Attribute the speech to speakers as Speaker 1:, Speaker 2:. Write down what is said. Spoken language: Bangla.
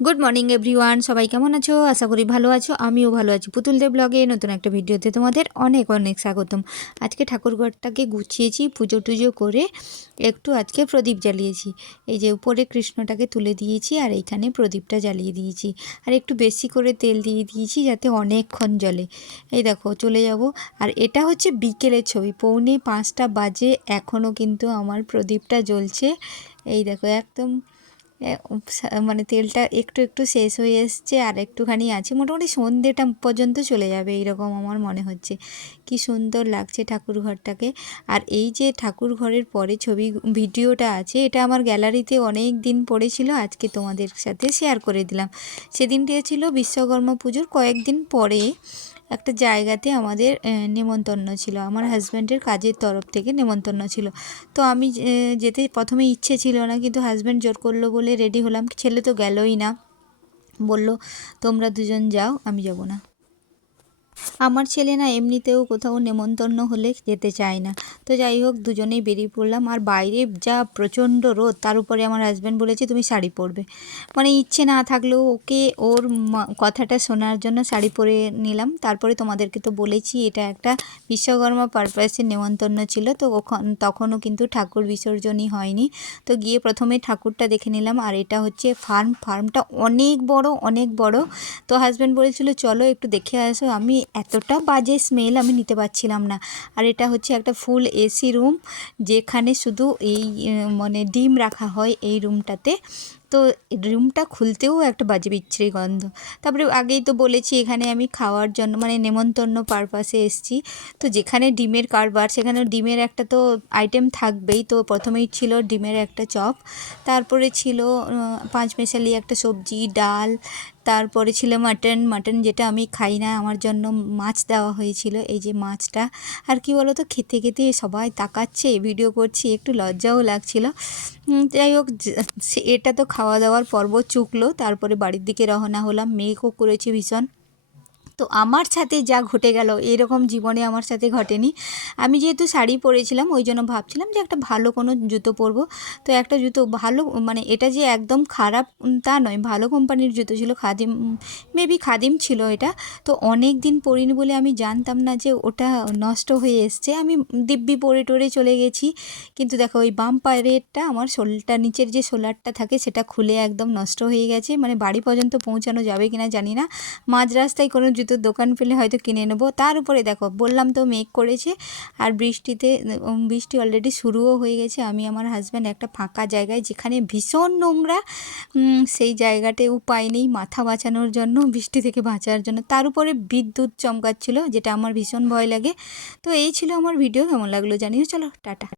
Speaker 1: গুড মর্নিং এভরিওয়ান সবাই কেমন আছো? আশা করি ভালো আছো। আমিও ভালো আছি। পুতুলদেব ব্লগে নতুন একটা ভিডিওতে তোমাদের অনেক অনেক স্বাগতম। আজকে ঠাকুরঘরটাকে গুছিয়েছি পুজো টুজো করে একটু আজকে প্রদীপ জ্বালিয়েছি। এই যে উপরে কৃষ্ণটাকে তুলে দিয়েছি আর এইখানে প্রদীপটা জ্বালিয়ে দিয়েছি। আর একটু বেশি করে তেল দিয়ে দিয়েছি যাতে অনেকক্ষণ জ্বলে। এই দেখো, চলে যাব। আর এটা হচ্ছে বিকেলের ছবি। পৌনে পাঁচটা বাজে। এখনও কিন্তু আমার প্রদীপটা জ্বলছে। এই দেখো, একদম মানে তেলটা একটু একটু শেষ হয়ে এসছে আর একটুখানি আছে। মোটামুটি সন্ধ্যেটা পর্যন্ত চলে যাবে এইরকম আমার মনে হচ্ছে। কি সুন্দর লাগছে ঠাকুর ঘরটাকে। আর এই যে ঠাকুর ঘরের পরে ছবি, ভিডিওটা আছে, এটা আমার গ্যালারিতে অনেক দিন পড়েছিল, আজকে তোমাদের সাথে শেয়ার করে দিলাম। সেদিনটা ছিল বিশ্বকর্মা পুজোর কয়েকদিন পরে একটা জায়গাতে আমাদের নেমন্তন্ন ছিল। আমার হাজব্যান্ডের কাজের তরফ থেকে নেমন্তন্ন ছিল। তো আমি যেতে প্রথমে ইচ্ছে ছিল না, কিন্তু হাজব্যান্ড জোর করল বলে রেডি হলাম। ছেলে তো গেলই না। বলল, তোমরা দুজন যাও, আমি যাব না। আমার ছেলে না, এমনিতেও কোথাও নেমন্তন্ন হলে যেতে চায় না। তো যাই হোক, দুজনেই বেরিয়ে পড়লাম। আর বাইরে যা প্রচণ্ড রোদ, তার উপরে আমার হাজব্যান্ড বলেছে, তুমি শাড়ি পরবে। মানে ইচ্ছে না থাকলেও ওকে ওর কথাটা শোনার জন্য শাড়ি পরে নিলাম। তারপরে তোমাদেরকে তো বলেছি, এটা একটা বিশ্বকর্মা পারপাসের নেমন্তন্ন ছিল। তো ওখান, তখনও কিন্তু ঠাকুর বিসর্জনই হয়নি। তো গিয়ে প্রথমে ঠাকুরটা দেখে নিলাম, আর এটা হচ্ছে ফার্ম ফার্মটা অনেক বড় অনেক বড়। তো হাজব্যান্ড বলেছিল, চলো একটু দেখে আসো, আমি এতটা বাজে স্মেল আমি নিতে পারছিলাম না। আর এটা হচ্ছে একটা ফুল এসি রুম যেখানে শুধু এই মানে ডিম রাখা হয় এই রুমটাতে। তো রুমটা খুলতেও একটা বাজে বিচ্ছিরি গন্ধ। তারপরে আগেই তো বলেছি, এখানে আমি খাওয়ার জন্য মানে নেমন্তন্ন পারপাসে এসেছি। তো যেখানে ডিমের কারবার, সেখানে ডিমের একটা তো আইটেম থাকবেই। তো প্রথমেই ছিল ডিমের একটা চপ, তারপরে ছিল পাঁচ মেশালি একটা সবজি, ডাল, তারপরে ছিল মাটন মাটন যেটা আমি খাই না, আমার জন্য মাছ দেওয়া হয়েছিল, এই যে মাছটা। আর কি বলো তো খেতে খেতে সবাই তাকাচ্ছে ভিডিও করছি, একটু লজ্জাও লাগছিল। যাই হোক এটা তো খাওয়া দাওয়ার পর্ব চুকলো। তারপরে বাড়ির দিকে রওনা হলাম। মেঘও করেছে ভীষণ। তো আমার সাথে যা ঘটে গেল, এরকম জীবনে আমার সাথে ঘটেনি। আমি যেহেতু শাড়ি পরেছিলাম, ওই জন্য ভাবছিলাম যে একটা ভালো কোনো জুতো পরবো। তো একটা জুতো ভালো মানে এটা যে একদম খারাপ তা নয়। ভালো কোম্পানির জুতো ছিল, খাদিম মেবি খাদিম ছিল এটা। তো অনেক দিন পরিনি বলে আমি জানতাম না যে ওটা নষ্ট হয়ে এসছে। আমি দিব্যি পরে টরে চলে গেছি। কিন্তু দেখো, ওই বাম পায়েরটা আমার শোলটা, নিচের যে সোলারটা থাকে, সেটা খুলে একদম নষ্ট হয়ে গেছে। মানে বাড়ি পর্যন্ত পৌঁছানো যাবে কিনা জানি না। মাঝ রাস্তায় কোনো জুতোর দোকান পেলে হয়তো কিনে নেব। তার উপরে দেখো, বললাম তো মেঘ করেছে আর বৃষ্টিতে বৃষ্টি অলরেডি শুরুও হয়ে গেছে। আমি আমার হাজব্যান্ড একটা ফাঁকা জায়গায় যেখানে ভীষণ নোংরা সেই জায়গাতে উপায় নেই মাথা বাঁচানোর জন্য, বৃষ্টি থেকে বাঁচার জন্য। তার উপরে বিদ্যুৎ চমকাচ্ছিল, যেটা আমার ভীষণ ভয় লাগে। তো এই ছিল আমার ভিডিও কেমন লাগল জানিও। চলো, টাটা।